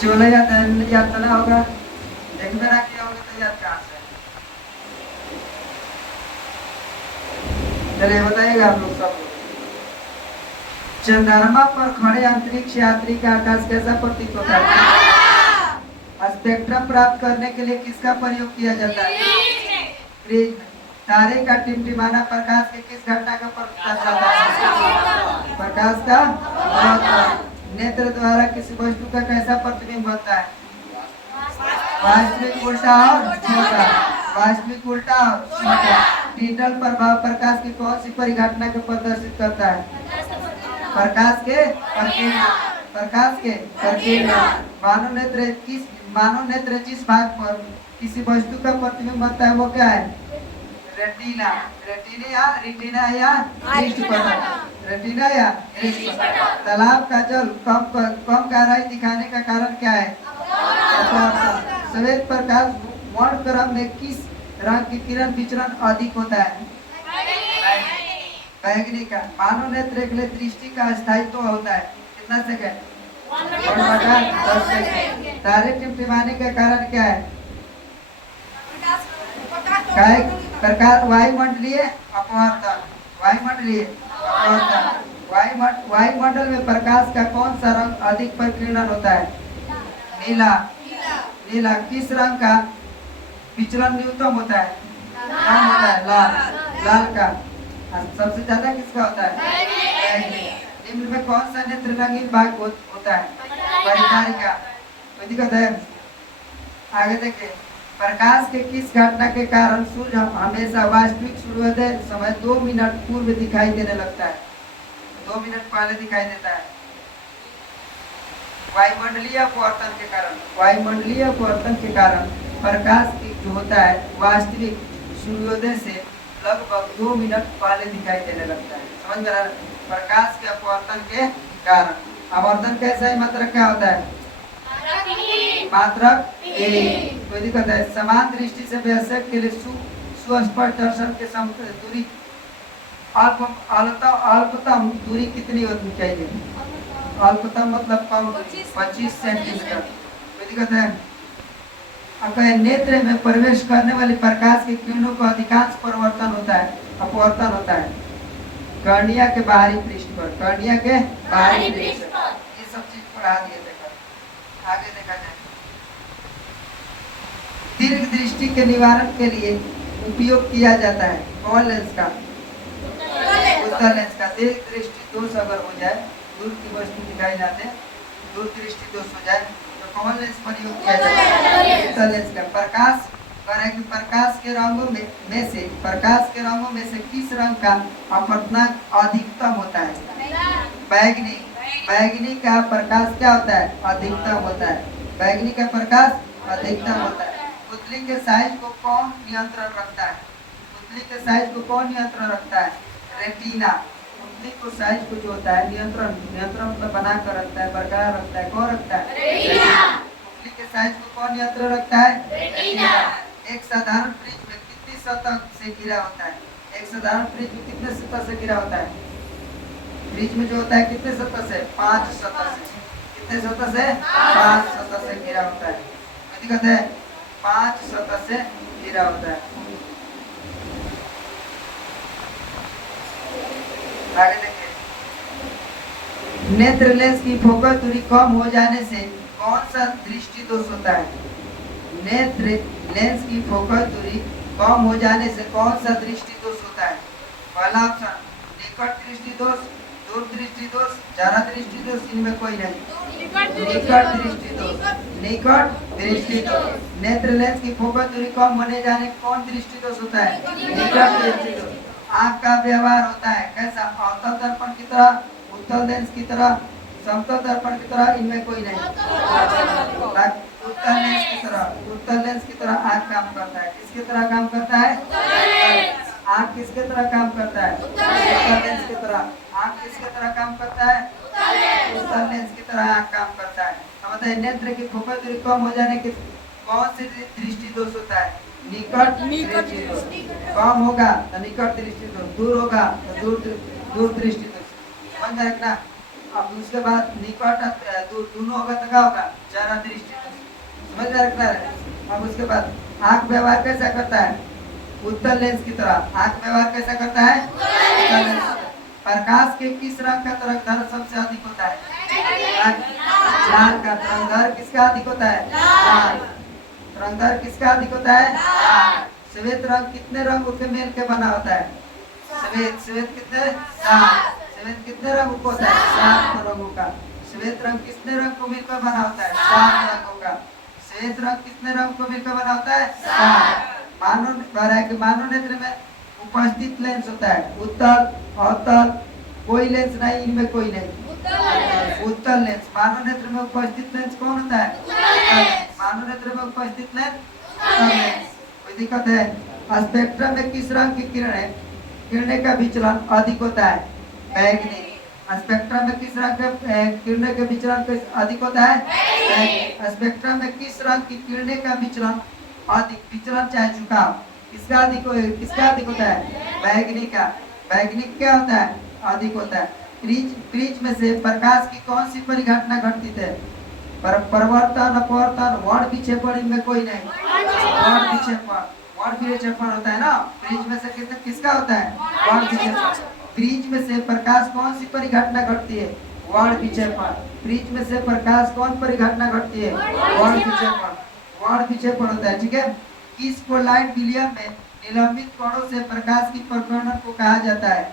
चोला याद चला होगा, देखते ना किया होगा तो याद कहाँ से? चलिए बताइएगा आप लोग सब। चंद्रमा पर खड़े अंतरिक्ष यात्री का आकाश कैसा प्रतीत होता है? स्पेक्ट्रम प्राप्त करने के लिए किसका प्रयोग किया जाता है? प्रिज्म। तारे का टिमटिमाना प्रकाश के किस घटना का पता चलता है? प्रकाश का अपवर्तन। नेत्र द्वारा किसी वस्तु का कैसा प्रतिबिंब होता है? वास्तविक उल्टा और छोटा। वास्तविक उल्टा और छोटा। डिजिटल प्रभाव प्रकाश की कौन सी परिघटना को प्रदर्शित करता है? प्रकाश के प्रकीर्णन। प्रकाश के प्रकीर्णन। मानव नेत्र जिस भाग पर किसी वस्तु का प्रतिबिंब बनता है वो क्या है? रेटिना। रेटिना या दृष्टिपटल। रेटिना या दृष्टिपटल। तालाब का जल कम गहराई दिखाने का कारण क्या है? अपवर्तन। श्वेत प्रकाश वर्णक्रम में किस रंग की किरण विचरण अधिक होता है? बैगनी का। मानव नेत्र के लिए दृष्टि का स्थायित्व होता है कितना सेकंड? 10 सेकंड। तारे टिमटिमाने का कारण क्या है? प्रकाश वायुमंडलीय अपवर्तन। वायुमंडलीय अपवर्तन। वायुमंडल में प्रकाश का कौन सा रंग अधिक परिकीर्णन होता है? नीला। नीला। किस रंग का विचलन न्यूनतम होता है? कम होता है लाल। लाल का। सबसे ज्यादा किसका होता है? निम्न में कौन सा नेत्र रंगीन भाग होता है? परिचारिका। कोई दिक्कत है? आगे देखिए। प्रकाश के किस घटना के कारण सूर्य हमेशा वास्तविक सूर्योदय समय 2 मिनट पूर्व दिखाई देने लगता है? 2 मिनट पहले दिखाई देता है। वायुमंडलीय अपवर्तन के कारण। वायुमंडलीय अपवर्तन के कारण प्रकाश की जो होता है वास्तविक सूर्योदय से लगभग 2 मिनट पहले दिखाई देने लगता है। समझ में आ रहा है? प्रकाश के अपवर्तन के कारण। अपवर्तन कैसा है? मात्रक क्या होता है? मात्रक कोई दिक्कत है? समान दृष्टि से वयस्क के लिए सुस्पष्ट दर्शन के दूरी अल्पतम दूरी कितनी होनी चाहिए? अल्पतम मतलब कम 25 सेंटीमीटर। कोई दिक्कत है? अगर नेत्र में प्रवेश करने वाली प्रकाश की किरणों का अधिकांश परिवर्तन होता है अपवर्तन होता है कर्निया के बाहरी पृष्ठ पर। कर्निया के बाहरी पृष्ठ पर। ये सब चीज पढ़ा दिए थे। आगे देखा जाए। दीर्घ दृष्टि के निवारण के लिए उपयोग किया जाता है कौन लेंस का? उत्तल लेंस का। दीर्घ दृष्टि दोष अगर हो जाए, दूर की वस्तु दिखाई जाते, दूर दृष्टि दोष हो जाए तो कौन लेंस प्रयोग किया जाता है? उत्तल लेंस का। प्रकाश प्रकाश के रंगों में से किस रंग का अपवर्तनांक अधिकतम होता है? बैगनी। बैगनी का प्रकाश क्या होता है? अधिकतम होता है। बैगनी का प्रकाश अधिकतम होता है। पुतली के साइज को कौन नियंत्रण रखता है? पुतली के साइज को कौन नियंत्रण रखता है? रेटिना। पुतली को साइज को जो होता है नियंत्रण मतलब बना कर रखता है, बरकरार रखता है। कौन रखता है? रेटिना। पुतली के साइज को कौन नियंत्रण रखता है? रेटिना। एक साधारण फ्रिज में कितनी सतह से घिरा होता है? एक साधारण फ्रिज में कितने सतह से घिरा होता है? फ्रिज में जो होता है कितने सतह से? 5 सतह से। कितने सतह से? 5 सतह से घिरा होता है। दिक्कत है? 5 सतह से घिरा होता है। आगे देखिए। नेत्र लेंस की फोकस दूरी कम हो जाने से कौन सा दृष्टि दोष होता है? नेत्र लेंस की फोकस दूरी कम हो जाने से कौन सा दृष्टि दोष होता है? पहला ऑप्शन निकट दृष्टि दोष, दूर दृष्टि दोष, ज्यादा दृष्टि दोष, इनमें कोई नहीं। निकट दृष्टि दोष। निकट दृष्टि दोष। नेत्र लेंस की फोकस दूरी कम होने जाने कौन दृष्टि दोष होता है? निकट दृष्टि दोष। आंख का व्यवहार होता है कैसा? अवतल दर्पण की तरह, उत्तल लेंस की तरह, समतल दर्पण की तरह, इनमें कोई नहीं। उत्तल लेंस की तरह। उत्तल लेंस की तरह आंख काम करता है। किसकी तरह काम करता है? आंख किसके तरह काम करता है? उत्तल लेंस की तरह। आंख किसके तरह काम करता है? उत्तल लेंस की तरह आंख काम करता है। अब बताइए नेत्र की फोकस दूरी कम हो जाने के कौन से दृष्टि दोष होता है? निकट दृष्टि दोष। कम होगा तो निकट दृष्टि दोष, दूर होगा तो दूर दृष्टि दोष। समझ में रखना। अब उसके बाद निकट दोनों होगा तो क्या होगा, जरा दृष्टि। समझ में रखना है। अब उसके बाद आंख व्यवहार कैसा करता है, उत्तल लेंस की तरह आंख व्यवहार कैसा करता है, उत्तल लेंस। प्रकाश के किस रंग का तरंगदैर्घ्य सबसे अधिक होता है, लाल का। तरंगदैर्घ्य किसका अधिक होता है, लाल। तरंगदैर्घ्य किसका अधिक होता है, लाल। श्वेत रंग कितने रंगों के मेल के बना होता है, श्वेत। श्वेत कितने, सात। श्वेत कितने रंगों को होता है, 7 रंगों का। श्वेत रंग कितने रंग को मिलकर बना होता है, 7 रंगों का। श्वेत रंग कितने रंग को मिलकर बना होता है, 7। मानव नेत्र में उपस्थित लेंस होता है उत्तल, अवतल, कोई लेंस नहीं, इनमें कोई नहीं, उत्तल लेंस। मानव नेत्र में उपस्थित लेंस कौन होता है, मानव नेत्र में उपस्थित लेंस उत्तल लेंस। कोई दिक्कत है। स्पेक्ट्रम में किस रंग की किरणें का विचलन अधिक होता है, बैगनी। स्पेक्ट्रम में किस रंग के किरणें का विचलन अधिक होता है, बैगनी। स्पेक्ट्रम में किस रंग की किरणें का विचलन अधिक, विचलन चाहे झुकाव, किसका अधिक होता है, बैगनी का। बैगनी क्या होता है, अधिक होता है। प्रिज्म में से प्रकाश की कौन सी परिघटना घटित है, परिवर्तन, अपवर्तन, वर्ण विक्षेपण, इनमें कोई नहीं, वर्ण विक्षेपण होता है ना। प्रिज्म में से किसका होता है, वर्ण विक्षेपण। प्रिज्म में से प्रकाश कौन सी परिघटना घटती है, वर्ण विक्षेपण। प्रिज्म में से प्रकाश कौन परिघटना घटती है, वर्ण विक्षेपण। वर्ण विक्षेपण होता है, ठीक है। किस कोलाइड विलयन में निलंबित कणों से प्रकाश की प्रकीर्णन को कहा जाता है,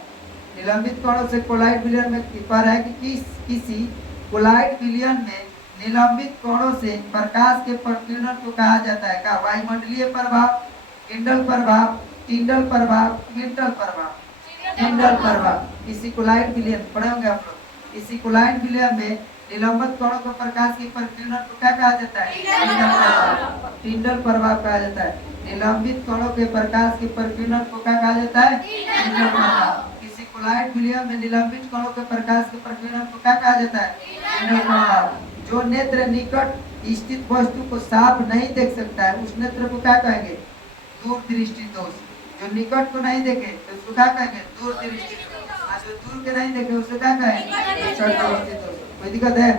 निलंबित कणों से कोलाइड विलयन में पर है कि किसी कोलाइड विलयन में निलंबित कणों से प्रकाश के प्रकीर्णन को कहा जाता है का, वायुमंडलीय प्रभाव, किंडल प्रभाव, टिंडल प्रभाव, विंटल प्रभाव, टिंडल प्रभाव। इसी कोलाइड विलयन पढ़े होंगे आप लोग। इसी कोलाइड विलयन में निलंबित कणों को प्रकाश की प्रकीर्णन को क्या कहा जाता है, टिंडल प्रभाव कहा जाता है। निलंबित कणों के प्रकाश की प्रकीर्णन को क्या कहा जाता है, टिंडल प्रभाव। किसी कोलाइड विलयन में निलंबित कणों के प्रकाश के प्रकीर्णन को क्या कहा जाता है, टिंडल प्रभाव। जो नेत्र निकट स्थित वस्तु को साफ नहीं देख सकता है उस नेत्र को क्या कहेंगे, दूरदृष्टि दोष। जो निकट को नहीं देखे तो उसको क्या कहेंगे, दूरदृष्टि दोष। जो दूर के नहीं देखे उसको क्या कहेंगे, निकटवर्ती दोष। कोई दिक्कत है।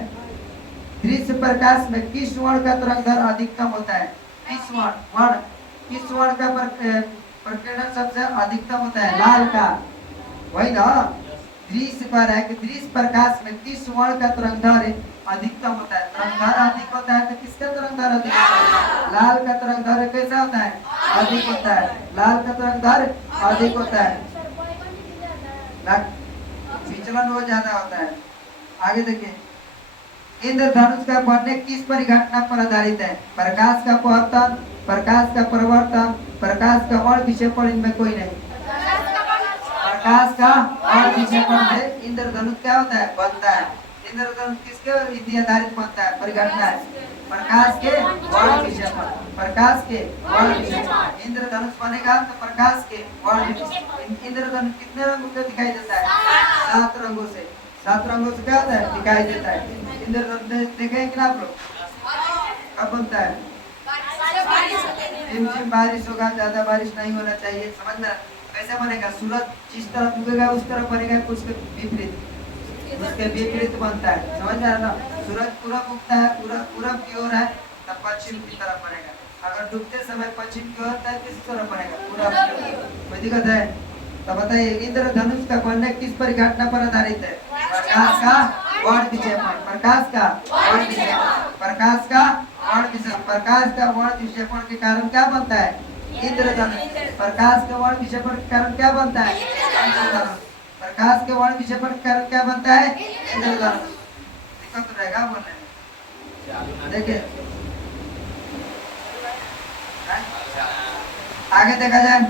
दृश्य प्रकाश में किस वर्ण का तरंगदैर्घ्य अधिकतम होता है, किस वर्ण का प्रकीर्णन सबसे अधिकतम होता है, लाल का। वही ना, दृश्य पर है कि दृश्य प्रकाश में किस वर्ण का तरंगदैर्घ्य अधिकतम होता है, तरंगदैर्घ्य अधिक होता है तो किसका तरंगदैर्घ्य अधिक होता है, लाल का तरंगदैर्घ्य कैसा होता है, अधिक होता है। लाल का तरंगदैर्घ्य अधिक होता है, विचलन वो ज्यादा होता है। आगे देखिए, इंद्रधनुष का बनने किस परिघटना पर आधारित है, प्रकाश का अपवर्तन, प्रकाश का परिवर्तन, प्रकाश का वर्ण विक्षेपण, इनमें कोई नहीं। प्रकाश का वर्ण विक्षेपण से इंद्रधनुष क्या होता है, बनता है। इंद्रधनुष किसके आधारित बनता है, परिघटना है प्रकाश के वर्ण विक्षेपण, प्रकाश के वर्ण विक्षेपण। इंद्रधनुष बनेगा तो प्रकाश के वर्ण विक्षेपण। इंद्रधनुष कितने रंगों से दिखाई देता है, 7 रंगों से। 7 रंगों से क्या होता है, दिखाई देता है। इंद्रधनुष देखें कि ना आप लोग, कब बनता है, रिमझिम बारिश होगा, ज्यादा बारिश नहीं होना चाहिए। समझ में कैसे बनेगा, सूरज जिस तरफ उगेगा उस तरफ बनेगा, कुछ विपरीत, उसके विपरीत बनता है। समझ में आ रहा ना, सूरज पूरब उगता है, पूरब की ओर है तब पश्चिम की तरफ बनेगा। अगर डूबते समय पश्चिम की ओर है किस तरफ बनेगा, पूरब की ओर। कोई दिक्कत है तो बताइए। इंद्रधनुष का बनने किस परिघटना पर आधारित है, प्रकाश का वर्ण विक्षेपण, प्रकाश का वर्ण विक्षेपण, प्रकाश का वर्ण विक्षेपण। प्रकाश का वर्ण विक्षेपण के कारण क्या बनता है, इंद्रधनुष। प्रकाश के वर्ण विक्षेपण के कारण क्या बनता है, इंद्रधनुष। प्रकाश के वर्ण विक्षेपण के कारण क्या बनता है, इंद्रधनुष। दिक्कत रहेगा बोलने में। देखिए आगे देखा जाए,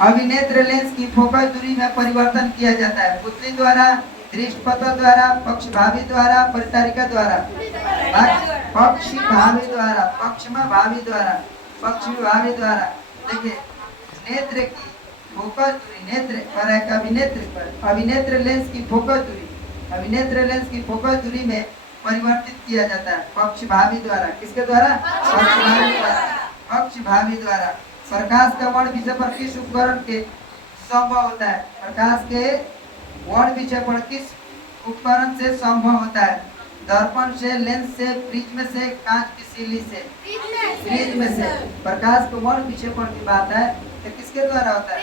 अभिनेत्र लेंस की फोकस दूरी में परिवर्तन किया जाता है, पुतली द्वारा, दृष्टिपत्र द्वारा, पक्षभावी द्वारा, परिचारिका द्वारा, पक्षभावी द्वारा, पक्षभावी द्वारा, पक्षभावी द्वारा। देखिए नेत्र की फोकस दूरी, नेत्र पर है अभिनेत्र पर, अभिनेत्र लेंस की फोकस दूरी, अभिनेत्र लेंस की फोकस दूरी में परिवर्तित किया जाता है पक्षभावी द्वारा। किसके द्वारा, पक्षभावी द्वारा, पक्षभावी द्वारा। प्रकाश का वर्ण विक्षेपण किस उपकरण के संभव होता है, प्रकाश के वर्ण विक्षेपण किस उपकरण से संभव होता है। दर्पण से, लेंस से, प्रिज्म से, कांच की सिल्ली से। प्रिज्म से। प्रकाश को वर्ण विक्षेपण की बात है तो किसके द्वारा होता है?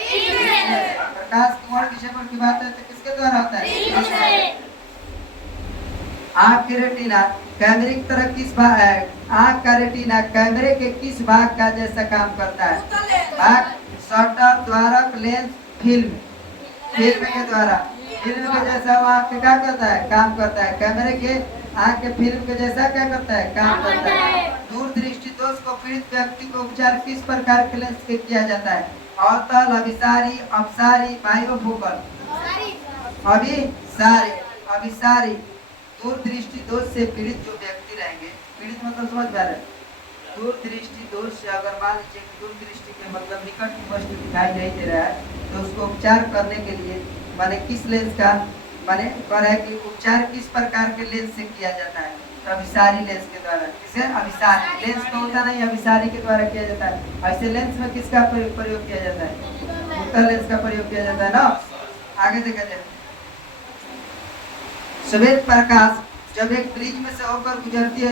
प्रकाश को वर्ण विक्षेपण की बात है तो किसके द्वारा होता है? आँख की रेटिना कैमरे की तरह किस भाग है? आँख का रेटिना कैमरे के किस भाग का जैसा काम करता है? भाग शटर, द्वारक, लेंस, फिल्म। फिल्म के द्वारा, फिल्म के जैसा वो आँख क्या करता है? काम करता है। कैमरे के आँख के फिल्म के जैसा क्या करता है? काम करता है। दूर दृष्टि दोष को पीड़ित व्यक्ति को उपचार किस प्रकार के लेंस से किया जाता है? अवतल, अभिसारी, अपसारी, बायोफोकल। अभिसारी। दूर दृष्टि दोष से पीड़ित जो व्यक्ति रहेंगे, पीड़ित मतलब समझ पा रहे हैं? दूर दृष्टि दोष से अगर मान लीजिए कि दूर दृष्टि के मतलब निकट की वस्तु दिखाई नहीं दे रहा है तो उसको उपचार करने के लिए माने किस लेंस का माने कर है कि उपचार किस प्रकार के लेंस से किया जाता है? तो अभिसारी लेंस के द्वारा। किसे? अभिसारी लेंस तो होता नहीं, अभिसारी के द्वारा किया जाता है। ऐसे लेंस में किसका प्रयोग किया जाता है? उत्तल लेंस का प्रयोग किया जाता है ना। आगे देखा जाए, श्वेत प्रकाश जब एक प्रिज्म से होकर गुजरती है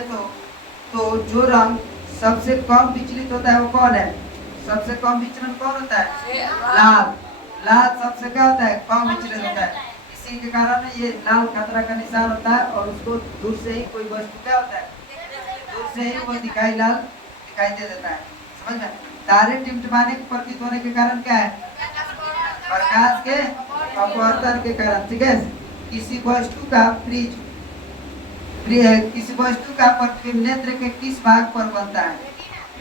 तो जो रंग सबसे कम विचलित होता है वो कौन है? सबसे कम विचलन कौन होता है? लाल। लाल सबसे क्या होता है? कम विचलित होता है। इसी के कारण ये लाल खतरा का निशान होता है और उसको दूर से ही कोई वस्तु क्या होता है? दूर से ही वो दिखाई दे देता है। समझ में? तारे टिमटिमाने प्रतीत होने के कारण क्या है? प्रकाश के अपवर्तन के कारण। ठीक है। किसी वस्तु का प्रतिबिंब नेत्र के किस भाग पर बनता है?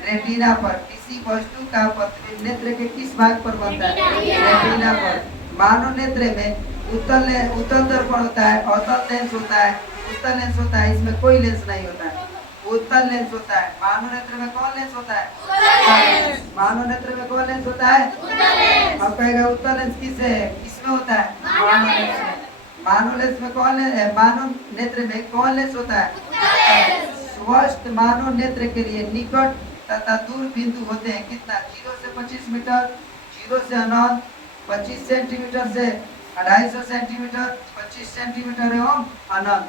रेटिना पर। किसी वस्तु का प्रतिबिंब नेत्र के किस भाग पर बनता है? रेटिना पर। मानव नेत्र में उत्तल दर्पण होता है, अवतल लेंस होता है, उत्तल लेंस होता है। इसमें कोई लेंस नहीं होता है, उत्तल लेंस होता है। मानव नेत्र में कौन लेंस होता है? मानव नेत्र में कौन लेंस होता है? अब कहेगा उत्तल लेंस किसमें होता है? मानव लेंस में। मानव लेंस में कौन है? मानव नेत्र में कौन लेंस होता है? स्वस्थ मानव नेत्र के लिए निकट तथा दूर बिंदु होते हैं कितना? 0 से 25 मीटर, 0 से अनंत, 25 सेंटीमीटर से 250 सेंटीमीटर, 25 सेंटीमीटर एवं अनंत।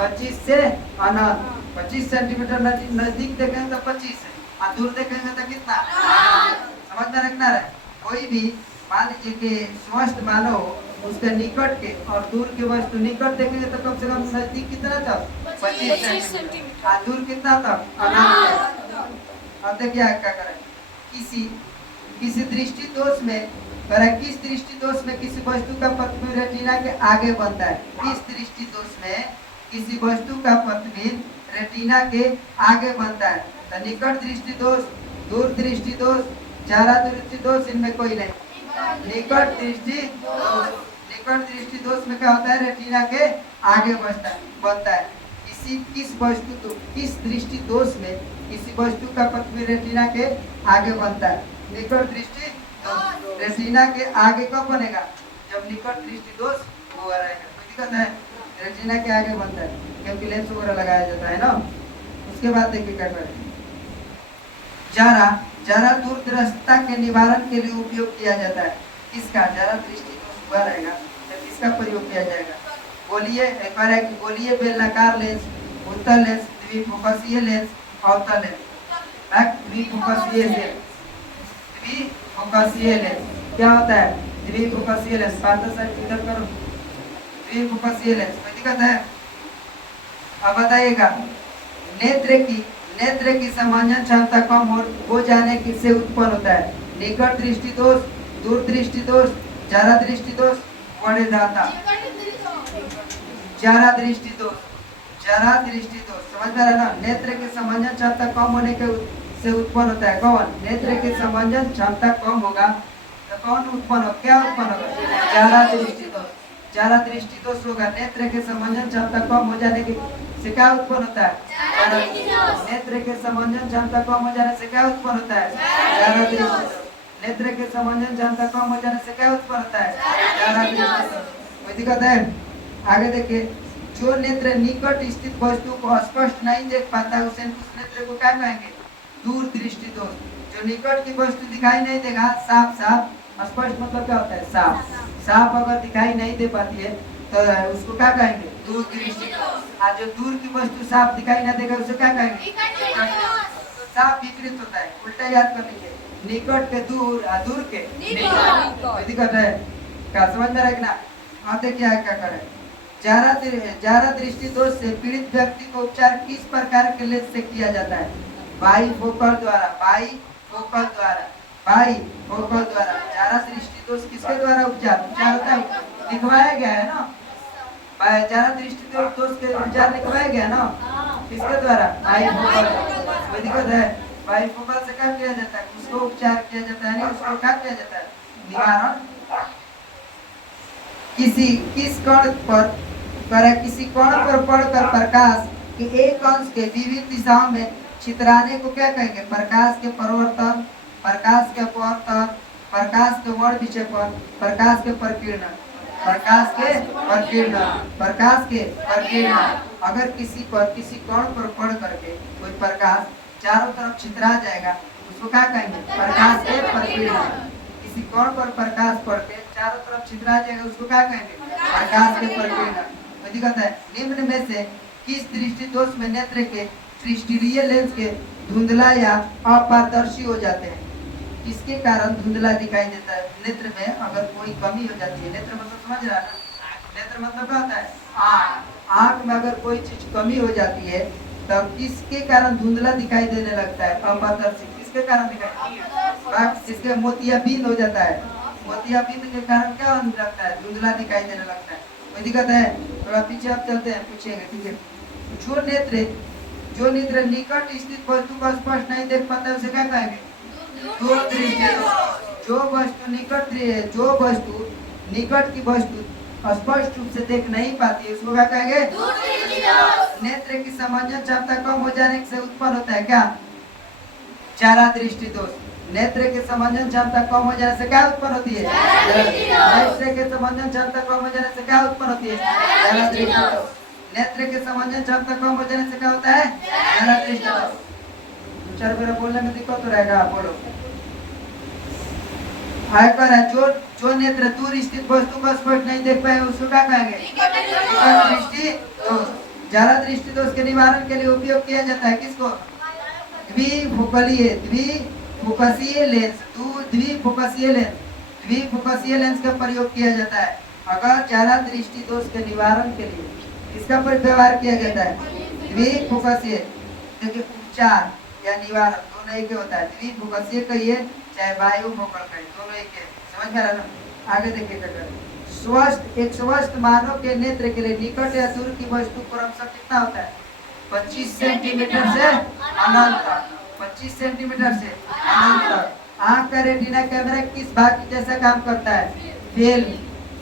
25 से अनंत। 25 सेंटीमीटर नजदीक देखेंगे तो 25 है और दूर देखेंगे तो कितना? समझ में रखना है। कोई भी मान लीजिए कि स्वस्थ मानव उसके निकट के और दूर के वस्तु निकट देखेंगे तो कम से कम नजदीक कितना तक? 25 सेंटीमीटर। और दूर कितना तक? अब देखिए क्या करें। किसी दृष्टि दोष में किस दृष्टि दोष में किसी वस्तु का प्रतिबिंब रेटिना के आगे बनता है? किस दृष्टि दोष में किसी वस्तु का प्रतिबिंब रेटिना के आगे बनता है? तो निकट दृष्टि दोष, दूर दृष्टि दोष, ज्यादा दृष्टि दोष, इनमें कोई नहीं। निकट दृष्टि दोष में क्या होता है? रेटिना के आगे बनता है। किस दृष्टि दोष में किसी वस्तु का प्रतिबिंब रेटिना के आगे बनता है? निकट दृष्टि रेटिना के आगे कब बनेगा? जब निकट दृष्टि दोष हुआ रहेगा। कोई दिक्कत है? रेटिना के आगे बनता है क्योंकि लेंस वगैरह लगाया जाता है ना। उसके बाद देखिए क्या करें। जरा दूरदर्शिता के निवारण के लिए उपयोग किया जाता है। किसका? जरा दृष्टि दोष हुआ रहेगा तो किसका प्रयोग किया जाएगा? बोलिए एक बार। बोलिए बेलनाकार लेंस, उत्तल लेंस, द्विफोकसीय लेंस, अवतल लेंस। द्विफोकसीय लेंस क्या होता है? द्विफोकसीय लेंस इधर करो। द्विफोकसीय लेंस कोई दिक्कत है? अब बताइएगा। नेत्र की समंजन क्षमता कम हो जाने से उत्पन्न होता है निकट दृष्टि दोष, दूर दृष्टि दोष, ज्यादा दृष्टि दोष, बड़े दाता। ज्यादा दृष्टि दोष समझ में आ रहा है ना? नेत्र के समंजन क्षमता कम होने से उत्पन्न होता है कौन? नेत्र के समंजन क्षमता कम होगा तो कौन उत्पन्न होगा? क्या उत्पन्न होगा? ज्यादा दृष्टि दोष होगा। नेत्र के समंजन क्षमता कम हो जाने से क्या उत्पन्न होता है? नेत्र के समंजन क्षमता कम हो जाने से क्या उत्पन्न होता है? ज्यादा दृष्टि दोष। नेत्र के समंजन क्षमता कम हो जाने से क्या उत्पन्न होता है? ज्यादा दृष्टि दोष। कोई दिक्कत है? आगे देखिए। जो नेत्र निकट स्थित वस्तु को स्पष्ट नहीं देख पाता उस नेत्र को क्या कहेंगे? दूर दृष्टि दोष। जो निकट की वस्तु दिखाई नहीं देगा साफ स्पष्ट मतलब क्या होता है? साफ अगर दिखाई नहीं दे पाती है तो उसको क्या कहेंगे? दूर दृष्टि। आज जो दूर की वस्तु साफ दिखाई ना देगा उसे क्या कहेंगे? तो साफ विपरीत होता है, उल्टा याद कर लीजिए। निकट के दूर, दूर के निकट। दिक्कत है क्या? समझ में रखना। हाँ देखिए क्या करें। जारा दृष्टि दोष से पीड़ित व्यक्ति को उपचार किस प्रकार के लेंस से किया जाता है? बाइफोकल द्वारा। बाइफोकल द्वारा जारा दृष्टि दोष किसके द्वारा उपचार होता है? लिखवाया गया है ना, जारा दृष्टि दोष के उपचार लिखवाया गया ना, किसके द्वारा? बाइफोकल। कोई दिक्कत है? बाइफोकल से क्या किया जाता है? उसको उपचार किया जाता है, नहीं उसको क्या किया जाता है? निवारण। किस कोण पर पड़कर प्रकाश के एक अंश के विभिन्न दिशाओं में छितराने को क्या कहेंगे? प्रकाश के परावर्तन, प्रकाश के अपवर्तन, प्रकाश के वर्ण विक्षेपण, प्रकाश के प्रकीर्णन। अगर किसी कोण पर पड़ करके कोई प्रकाश चारों तरफ छितरा जाएगा उसको क्या कहेंगे? प्रकाश के प्रकीर्णन। किसी कोण पर प्रकाश पड़ के चारों तरफ छितरा जाएगा उसको क्या कहेंगे? प्रकाश के प्रकीर्णन। दिक्कत है। निम्न में से किस दृष्टि दोष में नेत्र के क्रिस्टलीय लेंस के धुंधला या अपारदर्शी हो जाते हैं? किसके कारण धुंधला दिखाई देता है? नेत्र में अगर कोई कमी हो जाती है, नेत्र मतलब समझ रहा है ना? नेत्र मतलब क्या होता है? आँख में अगर कोई चीज कमी हो जाती है तब किसके कारण धुंधला दिखाई देने लगता है? अपारदर्शी। किसके कारण दिखाई? इसके मोतियाबिंद हो जाता है। मोतियाबिंद के कारण क्या होने लगता है? धुंधला दिखाई देने लगता है। कोई दिक्कत है? थोड़ा पीछे आप चलते हैं, पूछेंगे, ठीक है? जो नेत्र निकट स्थित वस्तु को स्पष्ट नहीं देख पाता है उसे क्या कहेंगे? दूर दृष्टि। जो वस्तु निकट की वस्तु स्पष्ट रूप से देख नहीं पाती है उसको क्या कहेंगे? नेत्र की समंजन क्षमता कम हो जाने से उत्पन्न होता है क्या? जारा दृष्टि दोष। नेत्र के समंजन क्षमता कम हो जाने से क्या उत्पन्न होती है? नेत्र के समंजन क्षमता कम हो जाने से क्या उत्पन्न होती है? जारा दृष्टि दोष। नेत्र के समंजन क्षमता कम हो जाने से क्या होता है? जारा दृष्टि दोष। दो चार बार बोलने में दिक्कत हो रहेगा, बोलो। जो नेत्र दूर स्थित वस्तु को स्पष्ट नहीं देख पाए उसको क्या कहेंगे? दृष्टि दोष। जारा दृष्टि दोष के निवारण के लिए उपयोग किया जाता है किसको? द्विफोकसीय लेंस का प्रयोग किया जाता है। अगर जारा दृष्टि दोष के निवारण के लिए किसका व्यवहार किया जाता है? द्विफोकसीय। देखिए उपचार या निवारण दोनों एक होता है। द्विफोकसीय कहिए चाहे वायु फोकल कहिए, दोनों एक है। समझ में आ रहा ना? आगे देखिए एक स्वस्थ मानव के नेत्र के लिए निकट या दूर की वस्तु क्रमशः कितना होता है? 25 सेंटीमीटर से अनंत तक। 25 सेंटीमीटर से अनंत तक। आँख का रेटिना कैमरा किस भाग जैसा काम करता है? फिल्म।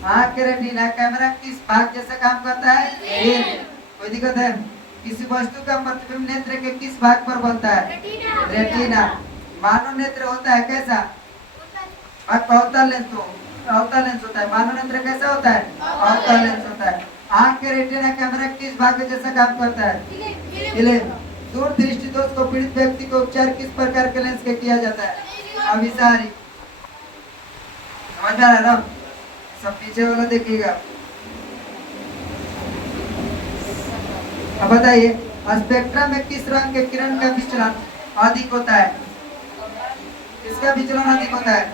आँख के रेटिना कैमरा किस भाग जैसा काम करता है? फिल्म। कोई दिक्कत है? किसी वस्तु का प्रतिबिंब नेत्र के किस भाग पर बनता है? रेटिना। मानव नेत्र होता है कैसा? अवतल लेंस होता है। मानव नेत्र कैसा होता है? अवतल लेंस होता है। आँख के रेटिना कैमरा किस भाग जैसा काम करता है? दूर दृष्टि दोष को पीड़ित व्यक्ति को उपचार किस प्रकार के लेंस के किया जाता है? अभिसारी। समझ आ रहा है? सब पीछे वाला देखिएगा। अब बताइए स्पेक्ट्रम में किस रंग के किरण का विचलन अधिक होता है? किसका विचलन अधिक होता है?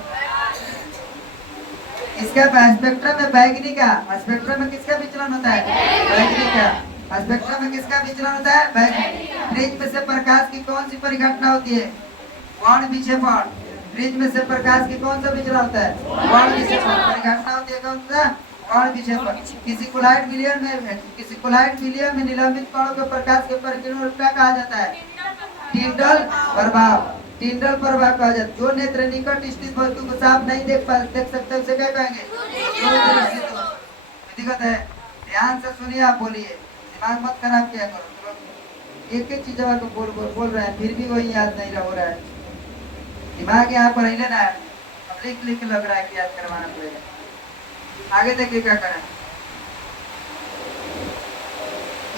इसका स्पेक्ट्रम में बैगनी का। स्पेक्ट्रम में किसका विचलन होता है? बैगनी का। स्पेक्ट्रम में किसका विचलन होता है? बैगनी। फ्रिज में से प्रकाश की कौन सी परिघटना होती है? वर्ण विक्षेपण। फ्रिज में से प्रकाश की कौन सा विचलन होता है? वर्ण विक्षेपण। परिघटना होती है कौन सा? वर्ण विक्षेपण। किसी कोलाइड विलियम में निलंबित कणों के प्रकाश के परिकिरण क्या कहा जाता है? टिंडल प्रभाव। टिंडल प्रभाव कहा जाता है। जो नेत्र निकट स्थित वस्तु को साफ नहीं देख सकते उसे क्या कहेंगे? दिक्कत है? ध्यान से सुनिए, आप बोलिए, दिमाग मत खराब किया करो। एक एक चीज को बोल रहे हैं फिर भी वही याद नहीं हो रहा है। दिमाग यहाँ पर लेना है। अब लिख लग रहा है कि याद करवाना पड़ेगा। आगे देखिए क्या करें।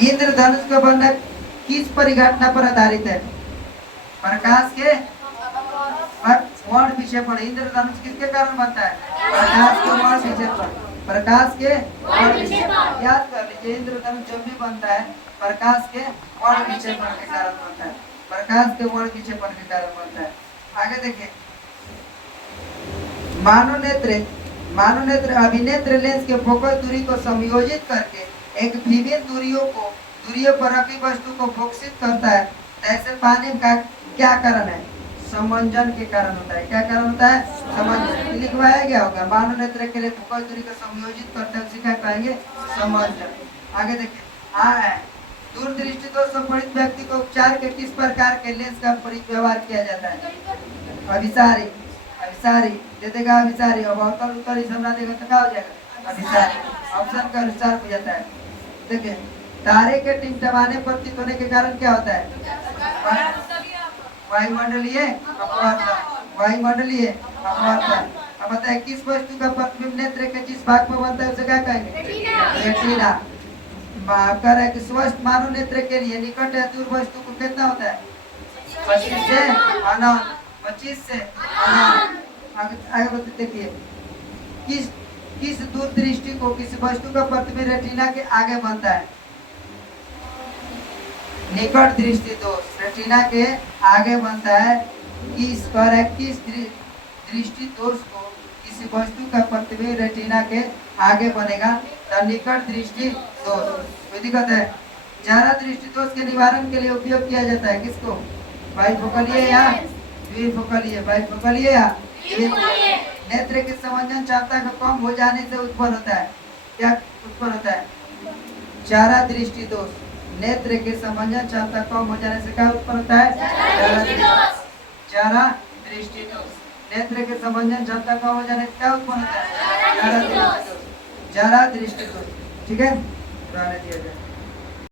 इंद्रधनुष का बनना किस परिघटना पर आधारित है? प्रकाश के वर्ण विक्षेपण। इंद्रधनुष किसके कारण बनता है? प्रकाश के वर्ण विक्षेपण। प्रकाश के और विक्षेपण। याद कर लीजिए इंद्रधनुष जब भी बनता है प्रकाश के और विक्षेपण के कारण बनता है, प्रकाश के और विक्षेपण के कारण बनता है। आगे देखिए, मानव नेत्र अभिनेत्र लेंस के फोकस दूरी को समायोजित करके एक विभिन्न दूरियों पर रखी वस्तु को फोकसित करता है। ऐसे पाने का क्या कारण है? समंजन के कारण होता है। क्या कारण होता है? समंजन। लिखवाया गया होगा, मानव नेत्र के लिए फोकस दूरी को समायोजित करते हैं, सिखा पाएंगे समंजन। आगे देखिए, दूरदृष्टि दोष संपीड़ित व्यक्ति को उपचार के किस प्रकार के लेंस का व्यवहार किया जाता है? अभिसारी दे देगा, अभिसारी। अब अवतल उत्तर इस हमरा देगा तो क्या हो जाएगा? अभिसारी। ऑप्शन का अनुसार हो जाता है। देखिए, तारे के टिमटमाने प्रतीत होने के कारण क्या होता है? वायुमंडलीय अपवर्तन। वायुमंडलीय अपवर्तन। अब बताए किस वस्तु का प्रतिबिंब नेत्र के जिस भाग में बनता है उसे क्या कहेंगे? रेटिना। कर है कि स्वस्थ मानव नेत्र के लिए निकट या दूर वस्तु को कितना होता है? 25 से अनंत। 25 से अनंत। आगे देखिए, किस दूरदृष्टि को किसी वस्तु का प्रतिबिंब रेटिना के आगे बनता है? निकट दृष्टि दोष रेटिना के आगे बनता है। किस दृष्टि दोष को किसी वस्तु का प्रतिबिंब रेटिना के आगे बनेगा तो निकट दृष्टि दोष। कोई दिक्कत है? ज्यादा दृष्टि दोष के निवारण के लिए उपयोग किया जाता है किसको? बाइफोकलीय या द्विफोकलीय? बाइफोकलीय या द्विफोकलीय? नेत्र की समंजन क्षमता का कम हो जाने से उत्पन्न होता है। क्या उत्पन्न होता है? ज्यादा दृष्टि दोष। नेत्र के समंजन क्षमता कम हो जाने से क्या उत्पन्न होता है? ज्यादा दृष्टि दोष। नेत्र के समंजन क्षमता कम हो जाने से क्या उत्पन्न होता है? ज्यादा दृष्टि दोष। ठीक है, पुराने दिया जाए।